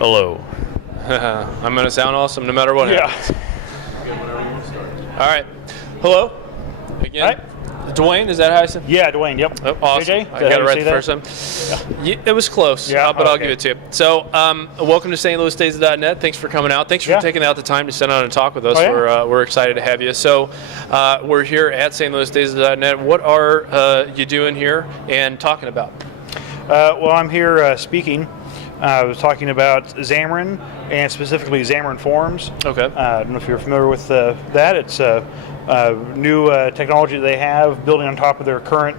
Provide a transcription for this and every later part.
Hello. I'm going to sound awesome no matter what happens. All right. Hello. Again. Hi. Duane, is that how I said? Yeah, Duane, yep. Oh, awesome. JJ, I got it right the first time. Yeah. It was close, but I'll give it to you. So, welcome to StLouisDays.net. Thanks for coming out. Thanks for taking out the time to sit down and talk with us. We're excited to have you. So, we're here at StLouisDays.net. What are you doing here and talking about? Well, I'm here speaking. I was talking about Xamarin, and specifically Xamarin Forms. Okay. I don't know if you're familiar with that. It's a new technology they have, building on top of their current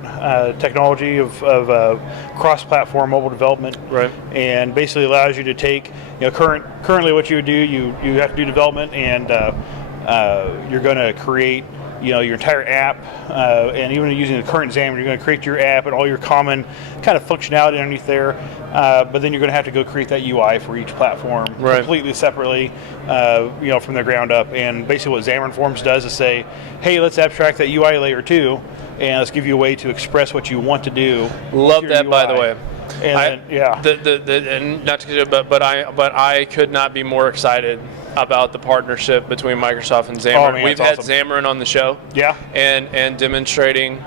technology of cross-platform mobile development. Right. And basically allows you to take, currently what you would do, you have to do development, and you're going to create your entire app, and even using the current Xamarin, you're going to create your app and all your common kind of functionality underneath there, but then you're going to have to go create that UI for each platform completely separately, from the ground up. And basically what Xamarin Forms does is say, hey, let's abstract that UI layer too, and let's give you a way to express what you want to do. Love that, UI. By the way. And and not to, but I could not be more excited about the partnership between Microsoft and Xamarin. Oh, man, We've had Xamarin on the show, and demonstrating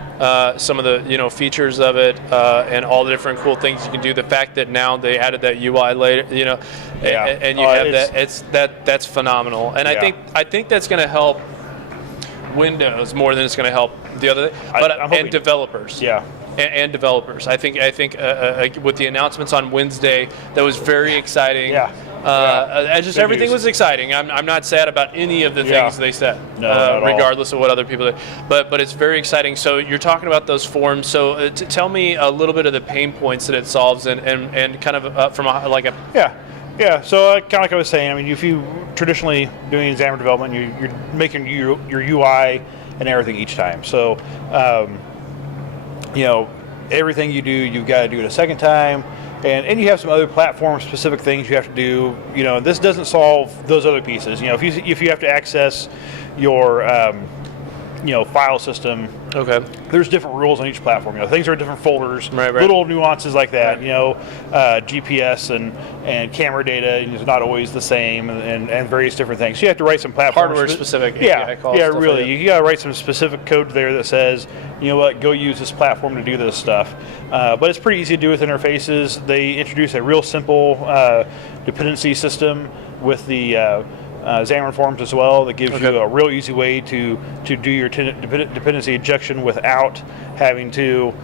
some of the features of it, and all the different cool things you can do. The fact that now they added that UI later, and you have that's phenomenal. And I think that's going to help Windows more than it's going to help the other, and developers. Yeah. And developers. I think with the announcements on Wednesday, that was very exciting. Just everything was exciting. I'm not sad about any of the things they said, regardless of what other people did. But it's very exciting. So you're talking about those forms. So tell me a little bit of the pain points that it solves, and kind of from Yeah, so kind of like I was saying, I mean, if you traditionally doing Xamarin development, you're making your UI and everything each time. So everything you do, you've got to do it a second time, and you have some other platform-specific things you have to do. This doesn't solve those other pieces. If you have to access your file system, there's different rules on each platform. Things are in different folders, little nuances like that. GPS and camera data is not always the same, and various different things. So you have to write some platform hardware-specific API calls. Yeah, really. You got to write some specific code there that says, go use this platform to do this stuff. But it's pretty easy to do with interfaces. They introduce a real simple dependency system with the Xamarin Forms as well, that gives you a real easy way to do your dependency injection without having to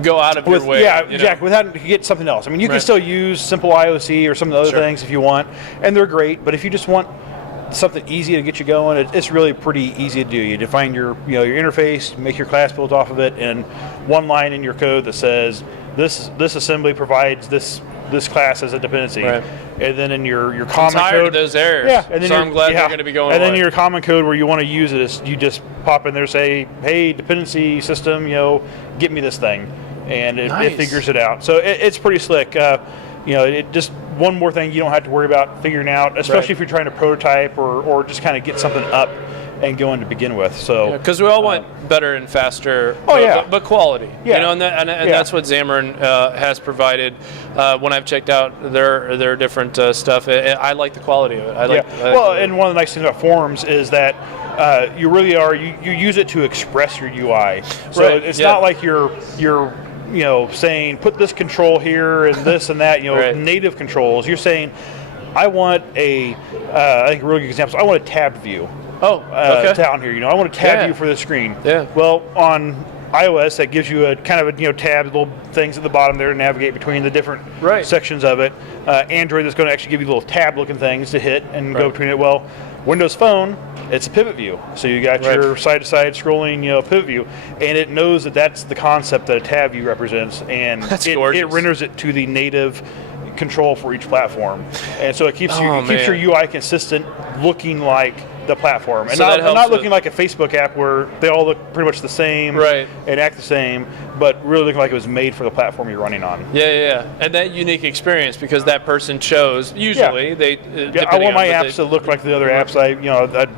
go out of your way. Yeah, exactly. Without get something else. I mean, you can still use simple IOC or some of the other things if you want, and they're great. But if you just want something easy to get you going, it's really pretty easy to do. You define your your interface, make your class built off of it, and one line in your code that says this assembly provides this class as a dependency, and then in your common I'm tired code, of those errors. And then so I'm glad they're going to be going. And then your common code where you want to use it is you just pop in there, say, "Hey, dependency system, get me this thing," and it figures it out. So it's pretty slick. It just one more thing you don't have to worry about figuring out, especially if you're trying to prototype or just kind of get something up and going to begin with. So because we all want better and faster, but quality. And that's what Xamarin has provided. When I've checked out their different stuff, I like the quality of it. And one of the nice things about Forms is that you really are you use it to express your UI. So it's not like you're saying put this control here and this and that. Native controls. You're saying I want I think a really good example. I want a tabbed view. Down here, I want a tab view for the screen. Well, on iOS, that gives you a kind of a tab, little things at the bottom there to navigate between the different sections of it. Android is going to actually give you little tab-looking things to hit and go between it. Well, Windows Phone, it's a pivot view, so you got your side-to-side scrolling, pivot view, and it knows that that's the concept that a tab view represents, and it renders it to the native control for each platform, and so it keeps your UI consistent, looking like the platform, and not looking like a Facebook app where they all look pretty much the same and act the same, but really looking like it was made for the platform you're running on. And that unique experience, because that person chose. Usually, they. I want my apps to look like the other apps.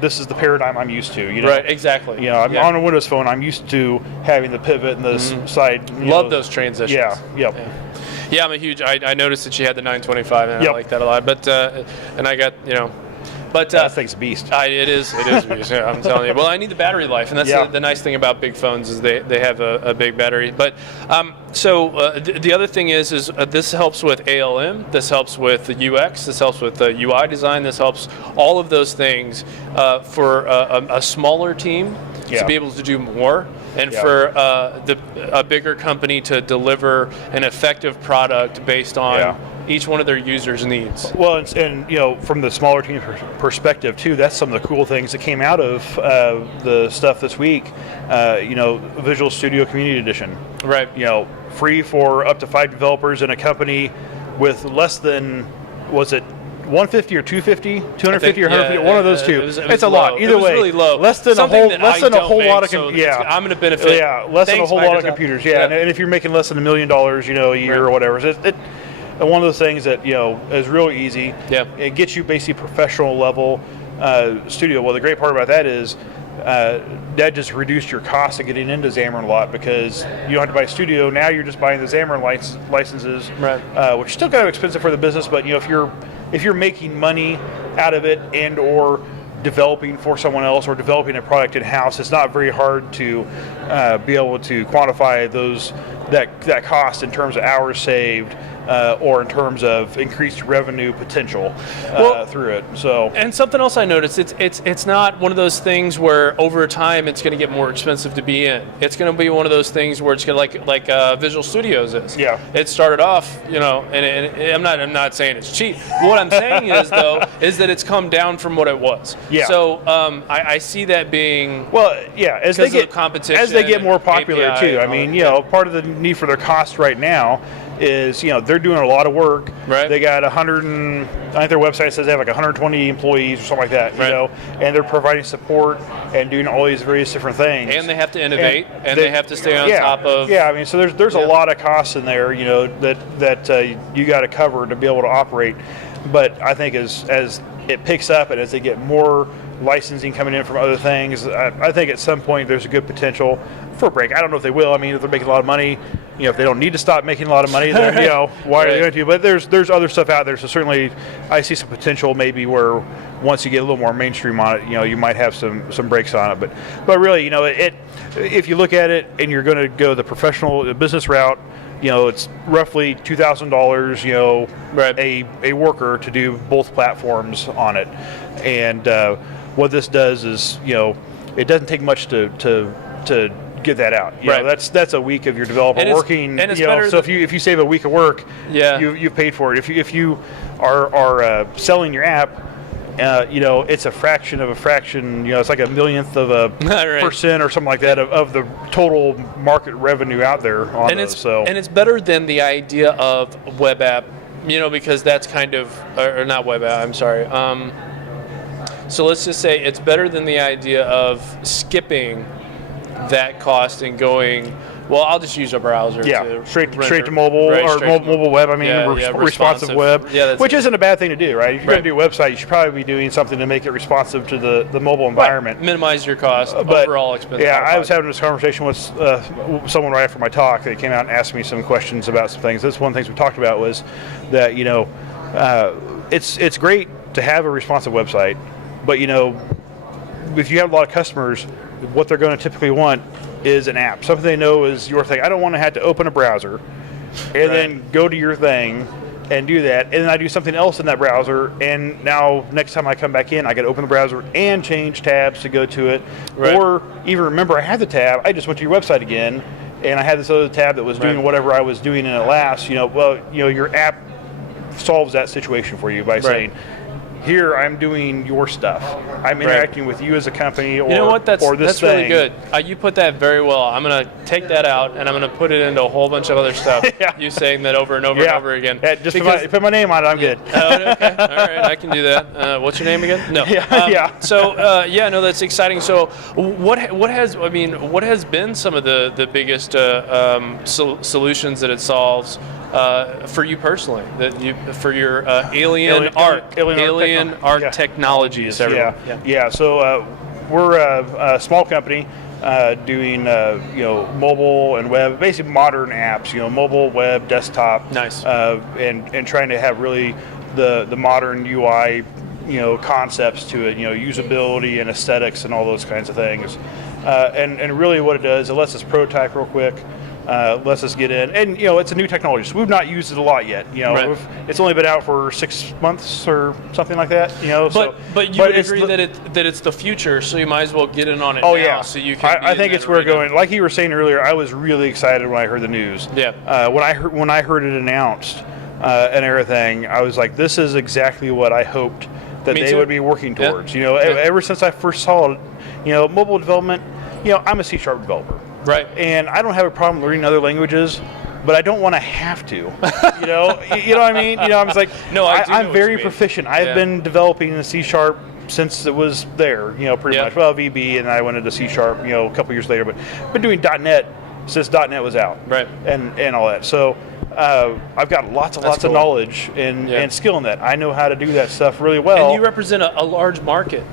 This is the paradigm I'm used to. Right, exactly. I'm on a Windows Phone. I'm used to having the pivot and the side. Love those transitions. Yeah, I'm a huge. I noticed that she had the 925, and I like that a lot. But and I got But that thing's a beast. It is a beast. Yeah, I'm telling you. Well, I need the battery life, and that's the nice thing about big phones is they have a big battery. But the other thing is this helps with ALM. This helps with the UX. This helps with the UI design. This helps all of those things for a smaller team to be able to do more, and for a bigger company to deliver an effective product based on each one of their users' needs. Well, and from the smaller team perspective too, that's some of the cool things that came out of the stuff this week. Visual Studio Community Edition, right? Free for up to 5 developers in a company with less than, was it 150 or 250, 250 or 150, one of those two. It's a lot. Either way, really low. Less than a whole lot of I'm going to benefit. Yeah, less than a whole lot of computers. Yeah, and if you're making less than $1 million, a year or whatever, and one of those things that is real easy. Yeah. It gets you basically professional level studio. Well, the great part about that is that just reduced your cost of getting into Xamarin a lot, because you don't have to buy a studio. Now you're just buying the Xamarin licenses, right. Which is still kind of expensive for the business. But if you're making money out of it and or developing for someone else or developing a product in house, it's not very hard to be able to quantify that cost in terms of hours saved. Or in terms of increased revenue potential through it. So, and something else I noticed, it's not one of those things where over time it's going to get more expensive to be in. It's going to be one of those things where it's going to like Visual Studios is. Yeah. It started off, and I'm not saying it's cheap. What I'm saying is though is that it's come down from what it was. Yeah. So I see that being as they get competition, as they get more popular API too. I mean, part of the need for their cost right now is they're doing a lot of work. Right. They got 100 and I think their website says they have like 120 employees or something like that. Right. And they're providing support and doing all these various different things. And they have to innovate, and they have to stay on top of. Yeah, I mean, so there's a lot of costs in there, that you got to cover to be able to operate. But I think as it picks up and as they get more licensing coming in from other things, I think at some point there's a good potential for a break. I don't know if they will. I mean, if they're making a lot of money, if they don't need to stop making a lot of money, then why are they going to? But there's other stuff out there. So certainly, I see some potential maybe where once you get a little more mainstream on it, you might have some breaks on it. But really, if you look at it and you're going to go the professional business route, it's roughly $2,000, right. a worker to do both platforms on it. And what this does is, it doesn't take much to get that out. That's a week of your developer working. And it's so if you save a week of work, yeah, you've paid for it. If you are selling your app, it's a fraction of a fraction. It's like a millionth of a percent or something like that of the total market revenue out there on those. And it's better than the idea of web app, because that's kind of or not web app. I'm sorry. So let's just say it's better than the idea of skipping that cost and going, well, I'll just use a browser. Yeah, straight to mobile mobile web. I mean, responsive web, which isn't a bad thing to do, right? If you're going to do a website, you should probably be doing something to make it responsive to the mobile environment. Right. Minimize your cost, overall expense. Yeah, I was having this conversation with someone right after my talk. They came out and asked me some questions about some things. That's one of the things we talked about was that, it's great to have a responsive website, but, if you have a lot of customers, what they're going to typically want is an app, something they know is your thing. I don't want to have to open a browser and then go to your thing and do that, and then I do something else in that browser, and now next time I come back in, I got to open the browser and change tabs to go to it, or even remember I had the tab, I just went to your website again, and I had this other tab that was doing whatever I was doing in it last. Your app solves that situation for you by saying, here I'm doing your stuff. I'm interacting with you as a company or, that's this really thing. good. You put that very well. I'm going to take that out and I'm going to put it into a whole bunch of other stuff. You saying that over and over and over again. Yeah, just put my name on it, I'm good. Okay, all right, I can do that. What's your name again? No. So that's exciting. So what has been some of the biggest solutions that it solves for you personally, for your Alien Art Technologies? So we're a small company. doing mobile and web, basically modern apps, mobile, web, desktop. Nice. And trying to have really the modern UI, concepts to it, usability and aesthetics and all those kinds of things. And really what it does, it lets us prototype real quick. Lets us get in, and it's a new technology, so we've not used it a lot yet. Right. It's only been out for 6 months or something like that. But you would agree that it's the future, so you might as well get in on it now. Yeah. So you can. I think it's where we're going. Like you were saying earlier, I was really excited when I heard the news. Yeah. When I heard it announced and everything, I was like, this is exactly what I hoped that they would be working towards. Yeah. Ever since I first saw it, mobile development. I'm a C# developer. Right. And I don't have a problem learning other languages, but I don't want to have to. You know what I mean? I was like, no, I'm very proficient. I've been developing in C# since it was there, pretty much. Well, VB, and I went into C#, a couple years later, but been doing .NET since .NET was out. Right. And all that. So I've got lots of knowledge and skill in that. I know how to do that stuff really well. And you represent a large market.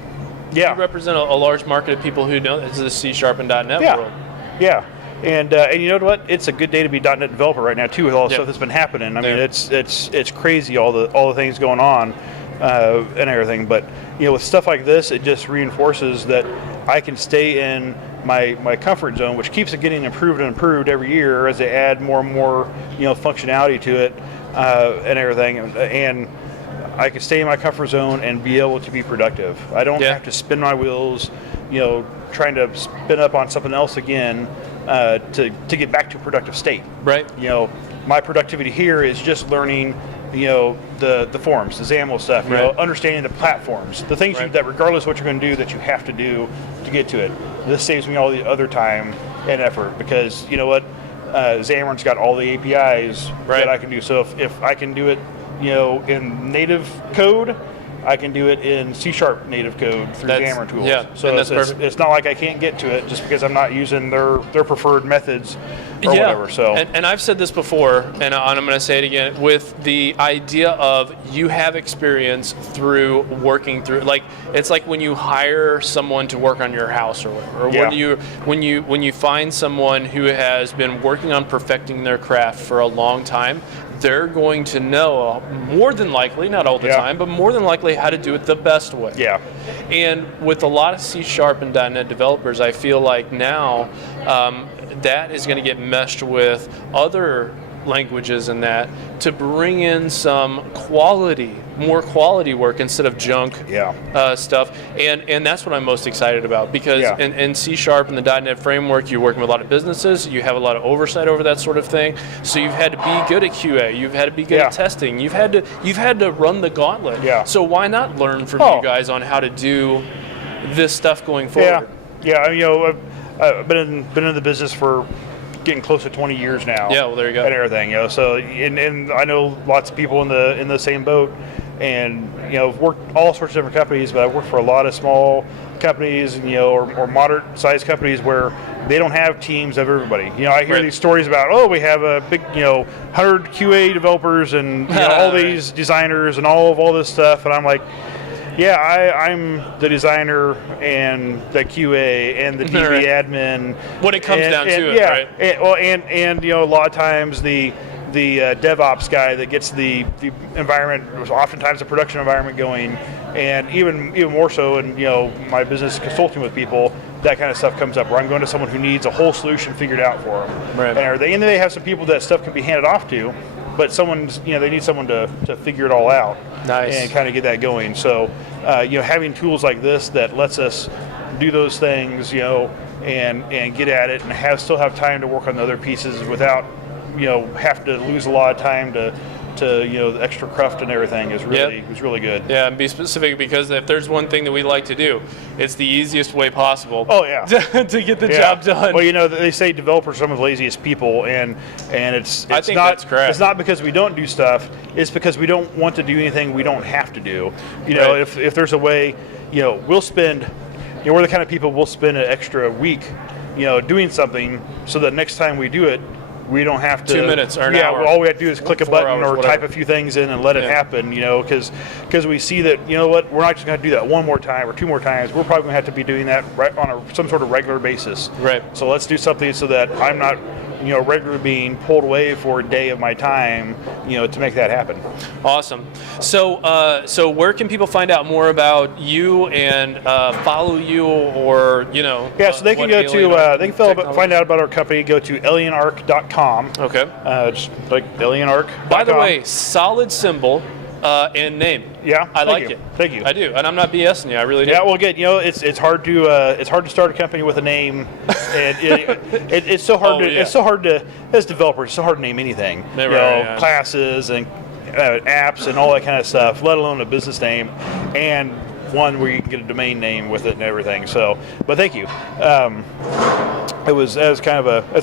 Yeah. You represent a large market of people who know this is the C# and .NET world. Yeah, and you know what? It's a good day to be a .NET developer right now too, with all the stuff that's been happening. I mean, it's crazy all the things going on and everything. But with stuff like this, it just reinforces that I can stay in my comfort zone, which keeps it getting improved and improved every year as they add more and more functionality to it and everything. And I can stay in my comfort zone and be able to be productive. I don't have to spin my wheels, trying to spin up on something else again to get back to a productive state. Right. My productivity here is just learning, the forms, the XAML stuff, understanding the platforms, the things that regardless of what you're going to do, that you have to do to get to it. This saves me all the other time and effort because Xamarin's got all the APIs that I can do. So if I can do it, in native code, I can do it in C# native code through Xamarin tools. Yeah, so it's not like I can't get to it just because I'm not using their preferred methods or whatever. So and I've said this before, and I'm going to say it again, with the idea of you have experience through working through, like it's like when you hire someone to work on your house or whatever, or when you find someone who has been working on perfecting their craft for a long time. They're going to know more than likely, not all the time, but more than likely how to do it the best way. Yeah. And with a lot of C# and .NET developers, I feel like now that is going to get meshed with other languages and that to bring in some more quality work instead of junk stuff. And that's what I'm most excited about because in C# and the .NET framework, you're working with a lot of businesses, you have a lot of oversight over that sort of thing. So you've had to be good at QA, you've had to be good at testing, you've had to run the gauntlet. Yeah. So why not learn from you guys on how to do this stuff going forward? Yeah. I've been in the business for getting close to 20 years now. Yeah, well, there you go. And everything, So, and I know lots of people in the same boat, and I've worked all sorts of different companies, but I've worked for a lot of small companies, or moderate-sized companies where they don't have teams of everybody. I hear these stories about, we have a big, 100 QA developers and all these designers and all this stuff, and I'm like, I'm the designer and the QA and the DB admin. When it comes down to it, right? And a lot of times the DevOps guy that gets the environment, oftentimes the production environment going, and even more so in my business consulting with people, that kind of stuff comes up where I'm going to someone who needs a whole solution figured out for them. Right. And they have some people that stuff can be handed off to, but they need someone to figure it all out. Nice. And kind of get that going. So, having tools like this that lets us do those things, and get at it, and still have time to work on the other pieces without, have to lose a lot of time to the extra cruft and everything is really good. Yeah, and be specific, because if there's one thing that we like to do, it's the easiest way possible. Oh yeah. to get the job done. Well, they say developers are some of the laziest people, and it's I think not that's correct. It's not because we don't do stuff. It's because we don't want to do anything we don't have to do. If there's a way, we'll spend. We're the kind of people we'll spend an extra week, doing something so that next time we do it, we don't have to 2 minutes or an hour. All we have to do is click a button or whatever. type a few things in and let it happen, because we see that, you know what, we're not just going to do that one more time or two more times. We're probably going to have to be doing that on some sort of regular basis. Right. So let's do something so that I'm not, regularly being pulled away for a day of my time, to make that happen. Awesome. So where can people find out more about you and follow you, or so they can go to find out about our company. Go to alienarc.com. Okay. Just like alienarc.com. By the way, solid symbol and name. Yeah, I like it. Thank you. I do, and I'm not BSing you. I really do. Yeah, well, good. It's hard to start a company with a name, and it's so hard it's so hard to, as developers, it's so hard to name anything. Classes and apps and all that kind of stuff, let alone a business name and one where you can get a domain name with it and everything. So, but thank you. It was it's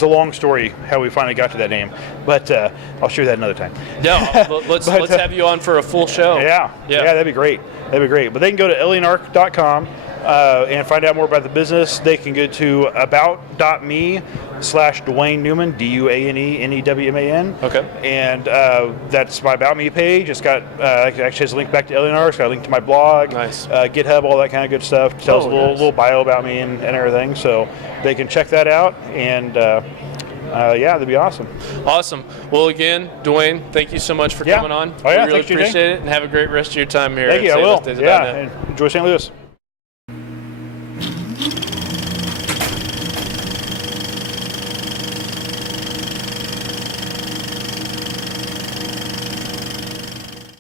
a long story how we finally got to that name, but I'll share that another time. No, let's have you on for a full show. Yeah, that'd be great. But they can go to alienarc.com and find out more about the business. They can go to about.me/Duane Newman, DuaneNewman. Okay. And that's my About Me page. It's got actually has a link back to Alienarc. It's got a link to my blog, nice. GitHub, all that kind of good stuff. It tells a little bio about me and everything. So they can check that out, and that'd be awesome. Awesome. Well, again, Duane, thank you so much for coming on. Oh, yeah, we really appreciate it, and have a great rest of your time here. Thank you. I will. Yeah, and enjoy St. Louis.